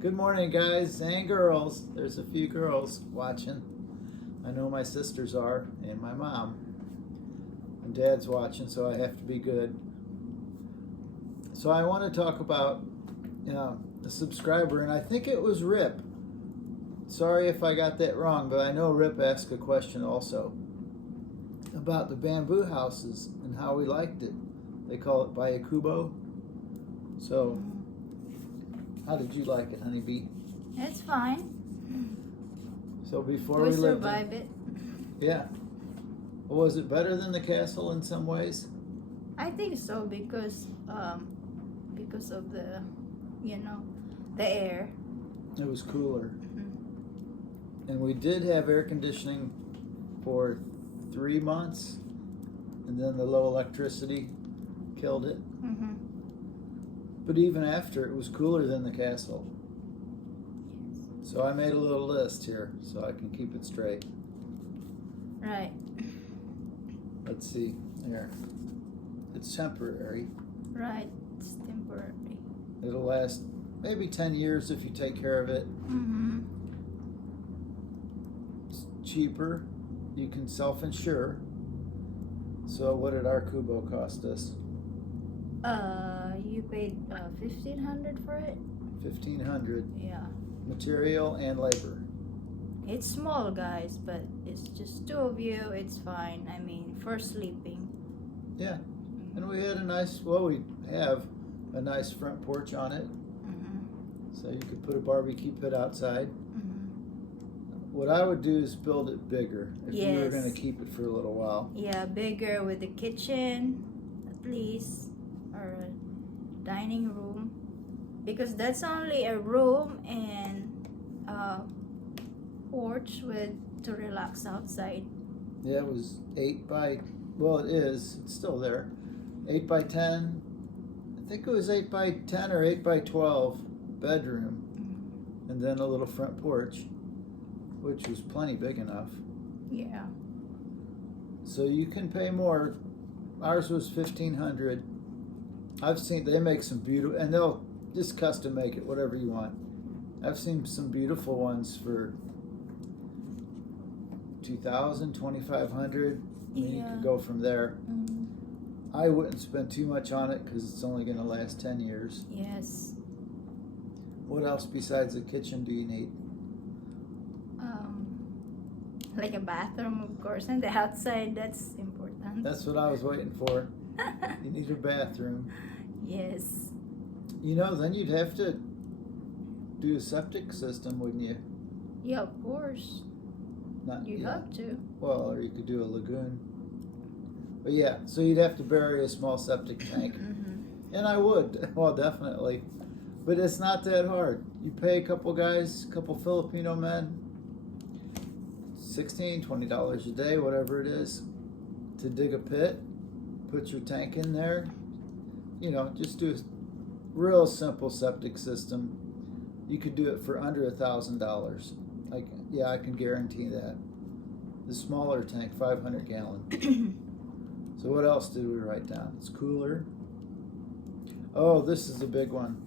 Good morning, guys and girls. There's a few girls watching. I know my sisters are, and my mom. And Dad's watching, so I have to be good. So I want to talk about a subscriber, and I think it was Rip. Sorry if I got that wrong, but I know Rip asked a question also about the bamboo houses and how we liked it. They call it Bayakubo. So, how did you like it, Honeybee? It's fine. So before We we lived, survive it. yeah. Well, was it better than the castle in some ways? I think so because of the, the air. It was cooler, Mhm. and we did have air conditioning for 3 months, and then the low electricity killed it. Mhm. But even after, it was cooler than the castle. Yes. So I made a little list here so I can keep it straight. Right. Let's see here. It's temporary. Right. It's temporary. It'll last maybe 10 years if you take care of it. Mhm. It's cheaper. You can self-insure. So what did our Kubo cost us? You paid $1,500 for it. $1,500. Yeah. Material and labor. It's small, guys, but it's just two of you. It's fine. I mean, for sleeping. Yeah. And we had we have a nice front porch on it. Mhm. So you could put a barbecue pit outside. Mhm. What I would do is build it bigger if you were Yes. going to keep it for a little while. Yeah, bigger with the kitchen, at least, or a dining room, because that's only a room and a porch with to relax outside. Yeah, it was it's still there. 8 by 10. I think it was 8 by 10 or 8 by 12 bedroom, and then a little front porch, which was plenty big enough. Yeah. So you can pay more. Ours was $1,500. I've seen they make some beautiful, and they'll just custom make it whatever you want. I've seen some beautiful ones for 2,000, 2,500. You Yeah. could go from there. Mm. I wouldn't spend too much on it because it's only going to last 10 years. Yes. What else besides the kitchen do you need? Like a bathroom, of course, and the outside. That's important. That's what I was waiting for. You need a bathroom. Yes. Then you'd have to do a septic system, wouldn't you? Yeah, of course. Not You yeah. have to. Well, or you could do a lagoon. But yeah, so you'd have to bury a small septic tank. Mhm. And I would, well, definitely. But it's not that hard. You pay a couple guys, a couple Filipino men, $16, $20 a day, whatever it is, to dig a pit, put your tank in there. Just do a real simple septic system. You could do it for under $1,000. I can guarantee that. The smaller tank, 500 gallon. So what else did we write down? It's cooler. Oh, this is a big one.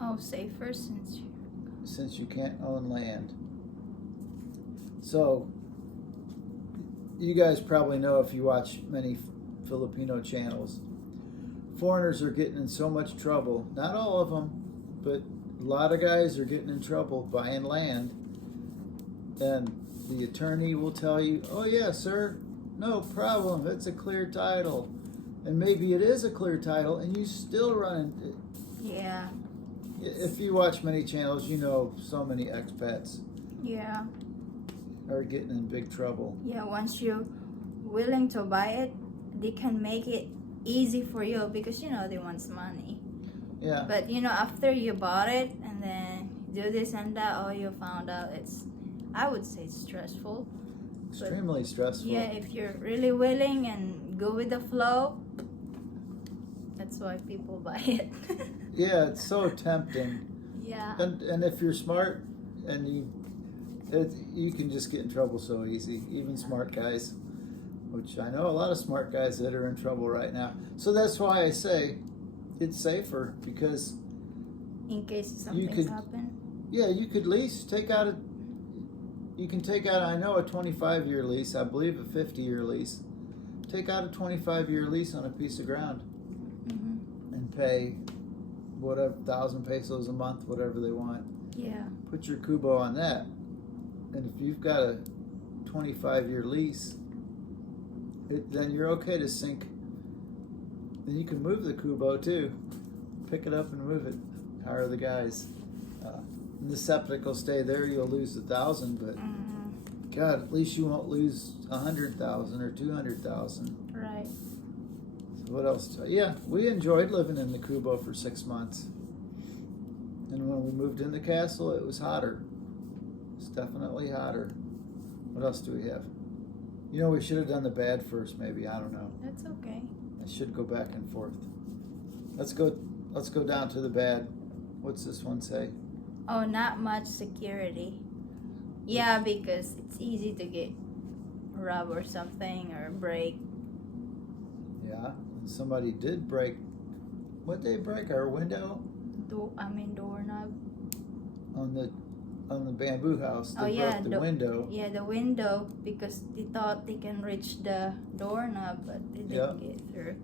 Oh, safer Since you can't own land. So, you guys probably know if you watch many Filipino channels, foreigners are getting in so much trouble. Not all of them, but a lot of guys are getting in trouble buying land. And the attorney will tell you, oh yeah, sir, no problem, it's a clear title. And maybe it is a clear title and you still run into. Yeah. If you watch many channels, so many expats Yeah. are getting in big trouble. Yeah, once you're willing to buy it, they can make it easy for you because they want money. Yeah. But after you bought it and then do this and that, oh, you found out I would say it's stressful. Extremely stressful. Yeah, if you're really willing and go with the flow, that's why people buy it. Yeah, it's so tempting. Yeah. And if you're smart and you can just get in trouble so easy, even smart guys. which I know a lot of smart guys that are in trouble right now. So that's why I say it's safer, because in case something could- happen. Yeah, you could lease, you can take out, I know, a 25-year lease, I believe a 50-year lease. Take out a 25-year lease on a piece of ground Mm-hmm. and pay whatever, 1,000 pesos a month, whatever they want. Yeah. Put your Kubo on that. And if you've got a 25-year lease, then you're okay to sink. Then you can move the Kubo too. Pick it up and move it. Hire the guys. And the septic will stay there. You'll lose 1,000, but Mm-hmm. God, at least you won't lose 100,000 or 200,000. Right. So what else? Yeah, we enjoyed living in the Kubo for 6 months. And when we moved in the castle, it was hotter. It's definitely hotter. What else do we have? You know, we should have done the bad first, maybe. I don't know. That's okay. I should go back and forth. Let's go down to the bad. What's this one say? Oh, not much security. Yeah, because it's easy to get robbed or something or break. Yeah, somebody did break. What they break? Our window Doorknob. on the bamboo house. Oh, They yeah, broke the window. Yeah, the window, because they thought they can reach the doorknob, but they didn't get through.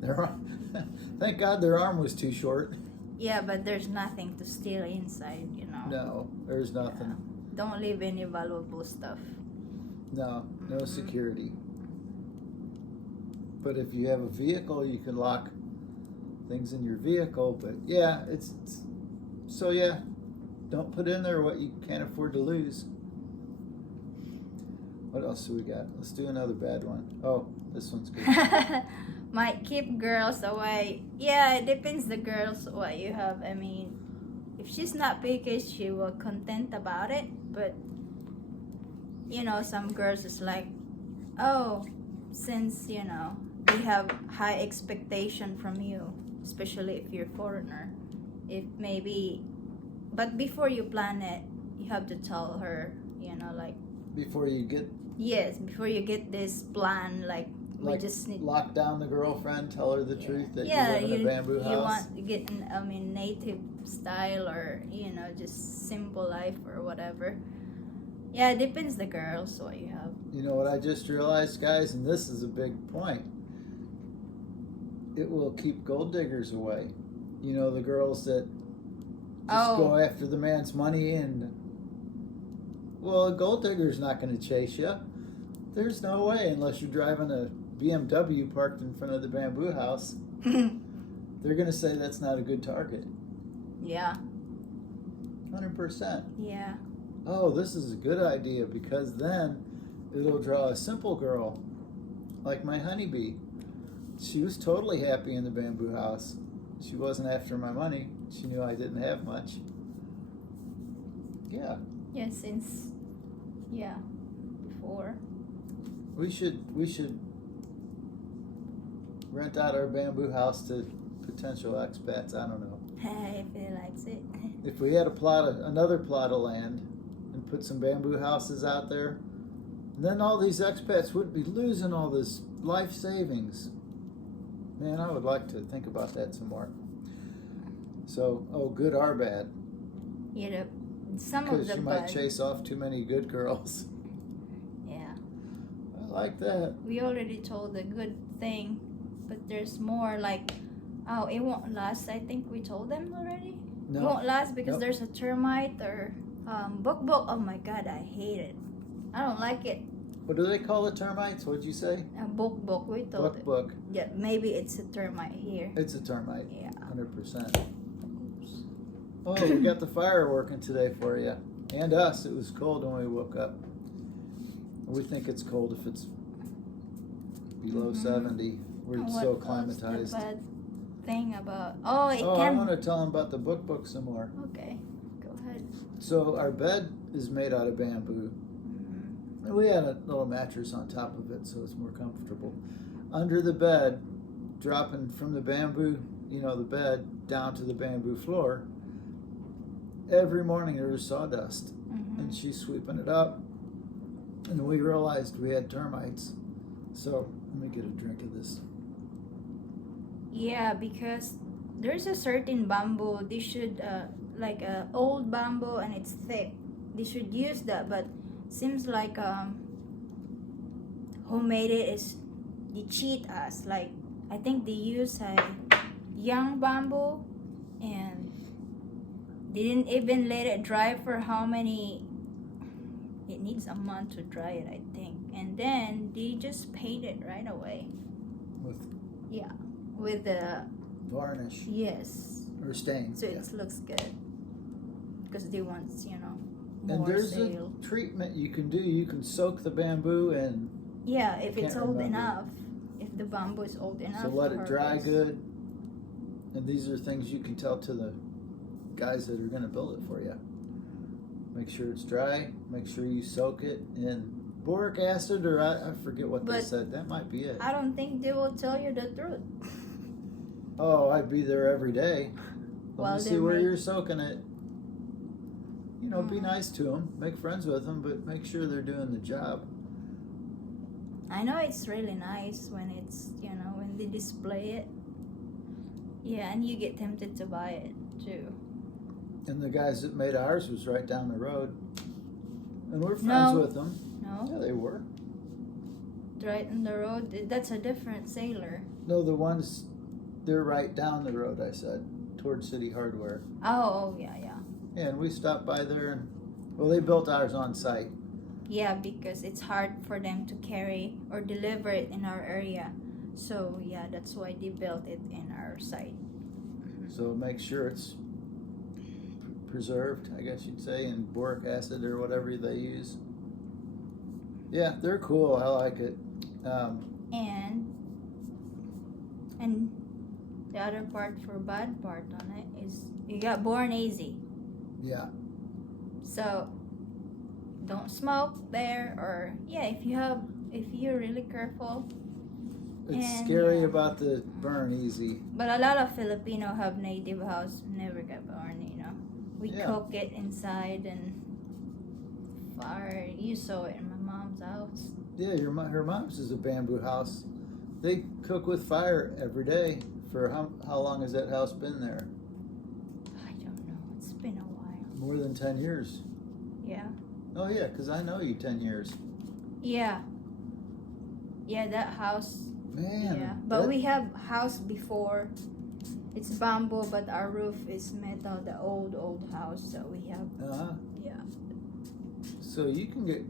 Thank God their arm was too short. Yeah, but there's nothing to steal inside, you know. No, there's nothing. Don't leave any valuable stuff. No Mhm. security. But if you have a vehicle, you can lock things in your vehicle. But yeah, so yeah, don't put in there what you can't afford to lose. What else do we got? Let's do another bad one. Oh, this one's good. Might keep girls away. Yeah, it depends the girls what you have. I mean, if she's not picky, she will content about it. But you know, some girls is like, oh, since you know they have high expectation from you, especially if you're foreigner. If maybe, but before you plan it, you have to tell her, you know, like Before you before you get this plan, like we just need. lock down the girlfriend, tell her the truth that Yeah, you live in a bamboo house. you want to get an, native style or you know just simple life or whatever. Yeah, it depends the girls what you have. You know what I just realized, guys, and this is a big point. It will keep gold diggers away. You know, the girls that just go after the man's money and, well, a gold digger's not going to chase you. There's no way unless you're driving a BMW parked in front of the bamboo house. They're going to say that's not a good target. Yeah. 100%. Yeah. Oh, this is a good idea because then it'll draw a simple girl like my honeybee. She was totally happy in the bamboo house. She wasn't after my money. She knew I didn't have much. Yeah. Yeah, before. We should rent out our bamboo house to potential expats. I don't know. If he likes it. If we had another plot of land and put some bamboo houses out there, then all these expats wouldn't be losing all this life savings. Man, I would like to think about that some more. So, good or bad? You know, some of Because the you might chase off too many good girls. Yeah. I like that. We already told the good thing, but there's more like, oh, it won't last. I think we told them already. It No. won't last because Nope. there's a termite or book. Oh my god, I hate it. I don't like it. What do they call the termites? What'd you say? A book. We told it. Book. Yeah, maybe it's a termite here. It's a termite. Yeah. 100%. Oh, we got the fire working today for you. And us. It was cold when we woke up. We think it's cold if it's below 70. We're What so was acclimatized. the bad thing about? Oh, it I can. want to tell them about the book some more. Okay, go ahead. So our bed is made out of bamboo. Mhm. And we had a little mattress on top of it, so it's more comfortable. Under the bed, dropping from the bamboo, the bed, down to the bamboo floor, every morning there was sawdust. Mhm. And she's sweeping it up. And we realized we had termites. So let me get a drink of this. Yeah, because there's a certain bamboo they should like a old bamboo and it's thick. They should use that, but seems like who made it is they cheat us. Like I think they use a young bamboo and they didn't even let it dry for how many. It needs a month to dry it, I think, and then they just paint it right away. With the varnish yes, or stain. so Yeah. it looks good because they want And more there's sale. a treatment you can do. You can soak the bamboo and Yeah, if it's Can't old remember. enough, if the bamboo is old enough. so let to it dry harvest. good. And these are things you can tell to the guys that are going to build it for you. Make sure it's dry. Make sure you soak it in boric acid, or I forget what they But said. That might be it. I don't think they will tell you the truth. Oh, I'd be there every day. Let Well, me see then where they- you're soaking it. Be Mm. nice to them. Make friends with them, but make sure they're doing the job. I know it's really nice when it's when they display it. Yeah, and you get tempted to buy it too. And the guys that made ours was right down the road. And we're friends No. with them. No, Yeah, they were. right on the road. That's a different sailor. No, the ones, they're right down the road, I said, towards City Hardware. Oh, yeah. Yeah, and we stopped by there and, well, they built ours on site. Yeah, because it's hard for them to carry or deliver it in our area. So, yeah, that's why they built it in our site. So make sure it's preserved, I guess you'd say, in boric acid or whatever they use. Yeah, they're cool. I like it. And the other part for bad part on it is you got born easy. Yeah. So don't smoke there, or if you're really careful. It's And, scary yeah. about the burn easy. But a lot of Filipino have native house, never get burned, We Yeah. cook it inside and fire. You saw it in my mom's house. Yeah, her mom's is a bamboo house. They cook with fire every day. For how long has that house been there? I don't know. It's been a while. More than 10 years. Yeah. Oh yeah, because I know you 10 years. Yeah. Yeah, that house. Man. Yeah. But that- we have house before. It's bamboo, but our roof is metal. The old house that we have. Uh-huh. Yeah. So you can get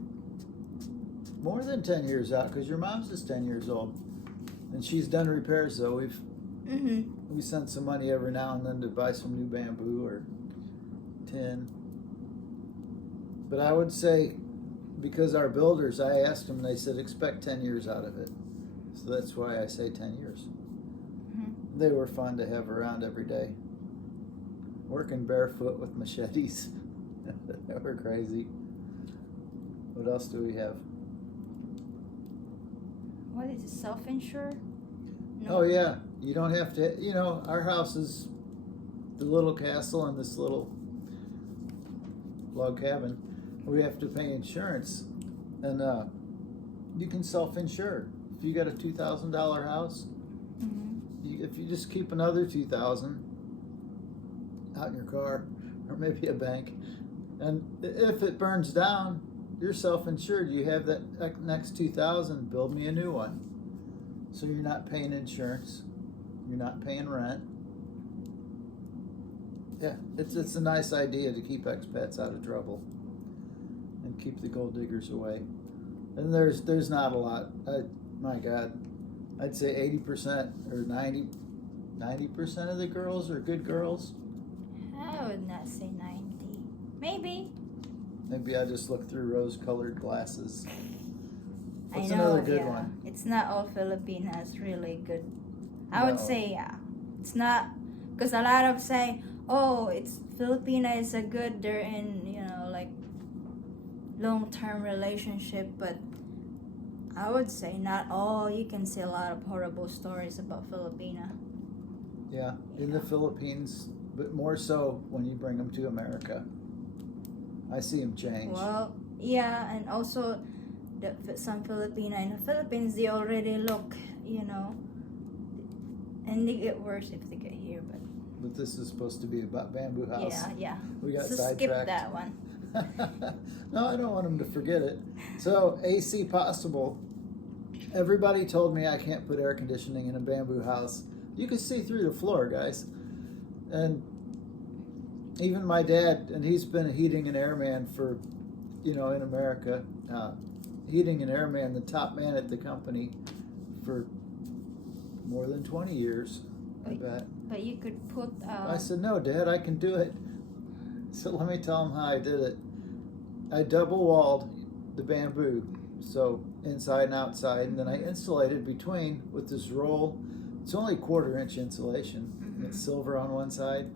more than 10 years out because your mom's is 10 years old. And she's done repairs though. We sent some money every now and then to buy some new bamboo or tin. But I would say, because our builders, I asked them, they said expect 10 years out of it. So that's why I say 10 years. They were fun to have around every day. Working barefoot with machetes. They were crazy. What else do we have? What is it? Self-insure? Oh yeah, you don't have to, our house is the little castle and this little log cabin. We have to pay insurance, and you can self-insure. If you got a $2,000 house, if you just keep another $2,000 out in your car, or maybe a bank, and if it burns down, you're self-insured. You have that next $2,000. Build me a new one. So you're not paying insurance, you're not paying rent. Yeah, it's a nice idea to keep expats out of trouble and keep the gold diggers away. And there's not a lot. My God, I'd say 80% or 90% of the girls are good girls. I would not say 90. Maybe. Maybe I just look through rose-colored glasses. What's I know, another good one? It's not all Filipinas really good. I would No. say, it's not, because a lot of say, oh, it's Filipina is a good, they're in, like long-term relationship, but I would say not all. You can see a lot of horrible stories about Filipina. Yeah, in the Philippines, but more so when you bring them to America. I see them change. Well, yeah, and also some Filipina in the Philippines, they already look, and they get worse if they get here, but but this is supposed to be about Bamboo House. Yeah. We got So sidetracked. skip that one. No, I don't want them to forget it. So AC Possible. Everybody told me I can't put air conditioning in a Bamboo House. You can see through the floor, guys. And even my dad, and he's been a heating and airman for, in America, heating and airman, the top man at the company for more than 20 years, I bet. But you could put. I said, no, Dad, I can do it. So let me tell him how I did it. I double walled the bamboo, so inside and outside, and then I insulated between with this roll. It's only 1/4 inch insulation. Mm-hmm. It's silver on one side,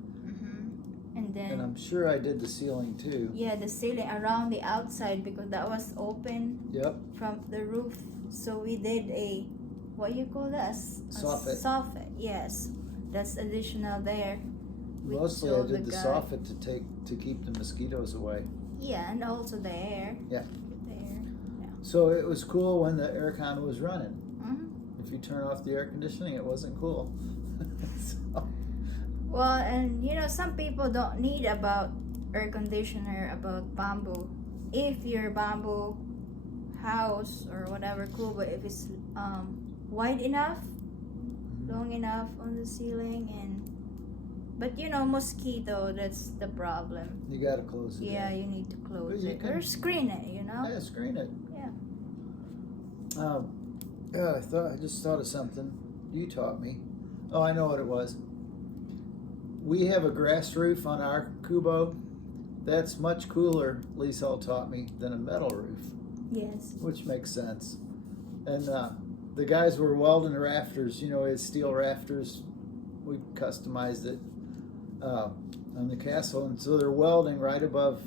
And then. and I'm sure I did the ceiling too. Yeah, the ceiling around the outside because that was open Yep. from the roof. So we did a, what you call that? Soffit. Soffit, yes. That's additional there. We Mostly I told did the guy- soffit to keep the mosquitoes away. Yeah, and also the air. Yeah. The air. So it was cool when the aircon was running. Mm-hmm. If you turn off the air conditioning, it wasn't cool. So, Well, and some people don't need about air conditioner about bamboo. If your bamboo house or whatever cool, but if it's wide enough, long enough on the ceiling, but mosquito, that's the problem. you gotta close it. Yeah, in. you need to close But you it can- or screen it. Yeah, screen it. Yeah. Yeah, I just thought of something. You taught me. Oh, I know what it was. We have a grass roof on our Kubo. That's much cooler, Liesel taught me, than a metal roof, Yes. which makes sense. And the guys were welding the rafters. It's steel rafters. We customized it on the castle, and so they're welding right above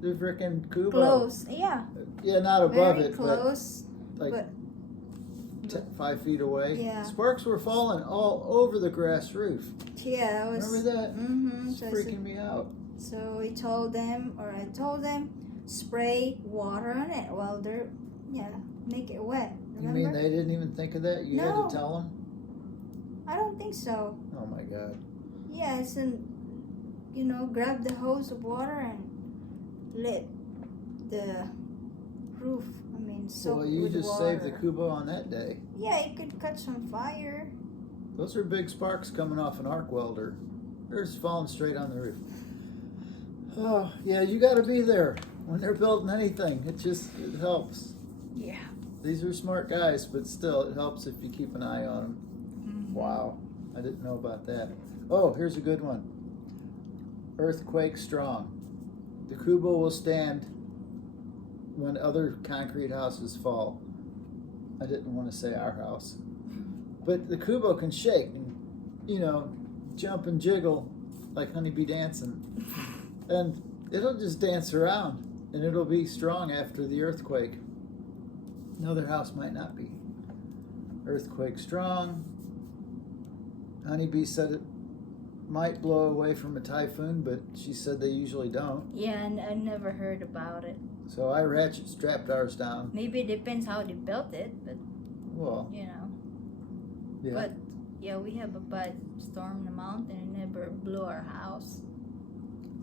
the frickin' Kubo. Close. Yeah. Yeah, not above Very it, close. but like but 5 feet away. Yeah. Sparks were falling all over the grass roof. yeah, that was. Remember that? Mm-hmm. It's freaking me out. So I told them, spray water on it while they're, make it wet. You Remember? mean they didn't even think of that? You had No. to tell them? I don't think so. Oh my God. Yes, and grab the hose of water and lit the roof. Soak Well, you with just water. saved the Kubo on that day. Yeah, it could catch on fire. Those are big sparks coming off an arc welder. They're just falling straight on the roof. Oh, yeah, you got to be there when they're building anything. It helps. Yeah. These are smart guys, but still, it helps if you keep an eye on them. Mm-hmm. Wow, I didn't know about that. Oh, here's a good one. Earthquake strong. The Kubo will stand when other concrete houses fall. I didn't want to say our house. But the Kubo can shake and, jump and jiggle like Honeybee Dancing. And it'll just dance around and it'll be strong after the earthquake. Another house might not be. Earthquake strong. Honeybee said it might blow away from a typhoon, but she said they usually don't. Yeah, and I never heard about it. So I ratchet strapped ours down. Maybe it depends how they built it, but Well, yeah. yeah. But yeah, we have a bad storm in the mountain and it never blew our house.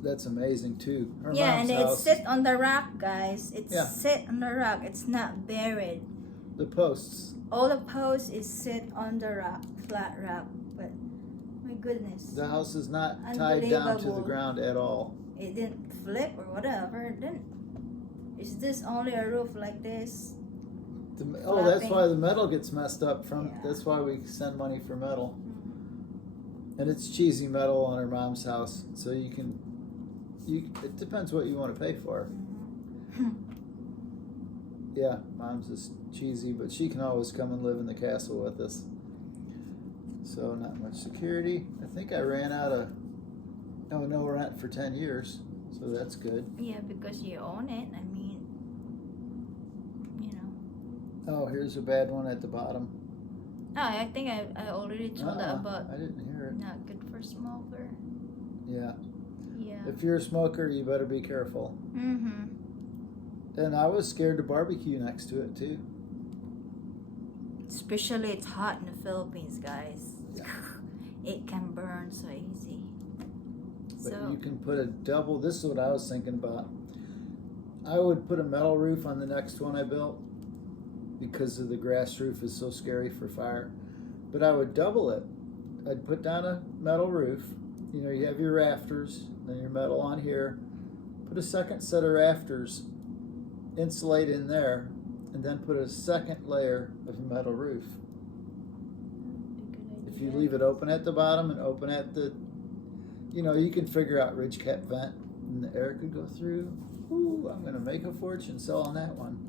That's amazing too. Her Yeah, mom's and house, it's sit on the rock, guys. It's Yeah. sit on the rock. It's not buried. the posts. All the posts is sit on the rock, flat rock. But my goodness, The house is not tied down to the Unbelievable. ground at all. it didn't flip or whatever. It didn't. Is this only a roof like this? That's Flapping. why the metal gets messed up from. Yeah. That's why we send money for metal. And it's cheesy metal on her mom's house, so you can. It depends what you want to pay for. Yeah, mom's is cheesy, but she can always come and live in the castle with us. So not much security. I think I ran out of no rent for 10 years, so that's good. Yeah, because you own it. Oh, here's a bad one at the bottom. Oh, I think I already told that about I didn't hear it. not good for smoker. Yeah. Yeah. If you're a smoker, you better be careful. Mm-hmm. And I was scared to barbecue next to it too. Especially it's hot in the Philippines, guys. Yeah. it can burn so easy. But So you can put a double. This is what I was thinking about. I would put a metal roof on the next one I built because of the grass roof is so scary for fire. But I would double it. I'd put down a metal roof. You know, you have your rafters, then your metal on here. Put a second set of rafters, insulate in there, and then put a second layer of metal roof. If you leave it open at the bottom and open at the, you know, you can figure out ridge cap vent and the air could go through. Ooh, I'm gonna make a fortune selling that one.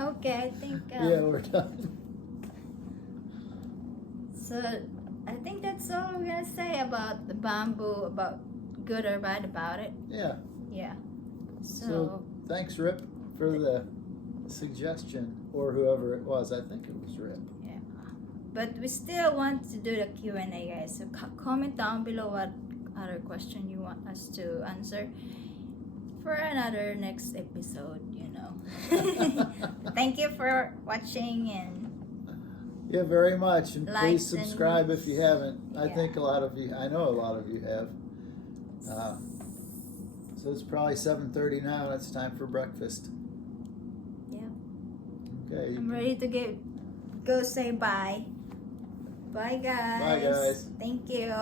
okay, I think Yeah, we're done. so I think that's all we're gonna say about the bamboo, about good or bad about it. Yeah. Yeah. So thanks, Rip, for the suggestion, or whoever it was. I think it was Rip. yeah. But we still want to do the Q&A, guys. So comment down below what other question you want us to answer for another next episode, you know. Thank you for watching, and Yeah, very much. And Like please subscribe and- if you haven't. I Yeah. think a lot of you, I know a lot of you have. So it's probably 7:30 now. It's time for breakfast. yeah. Okay. I'm ready to go say bye. Bye, guys. Bye, guys. Thank you.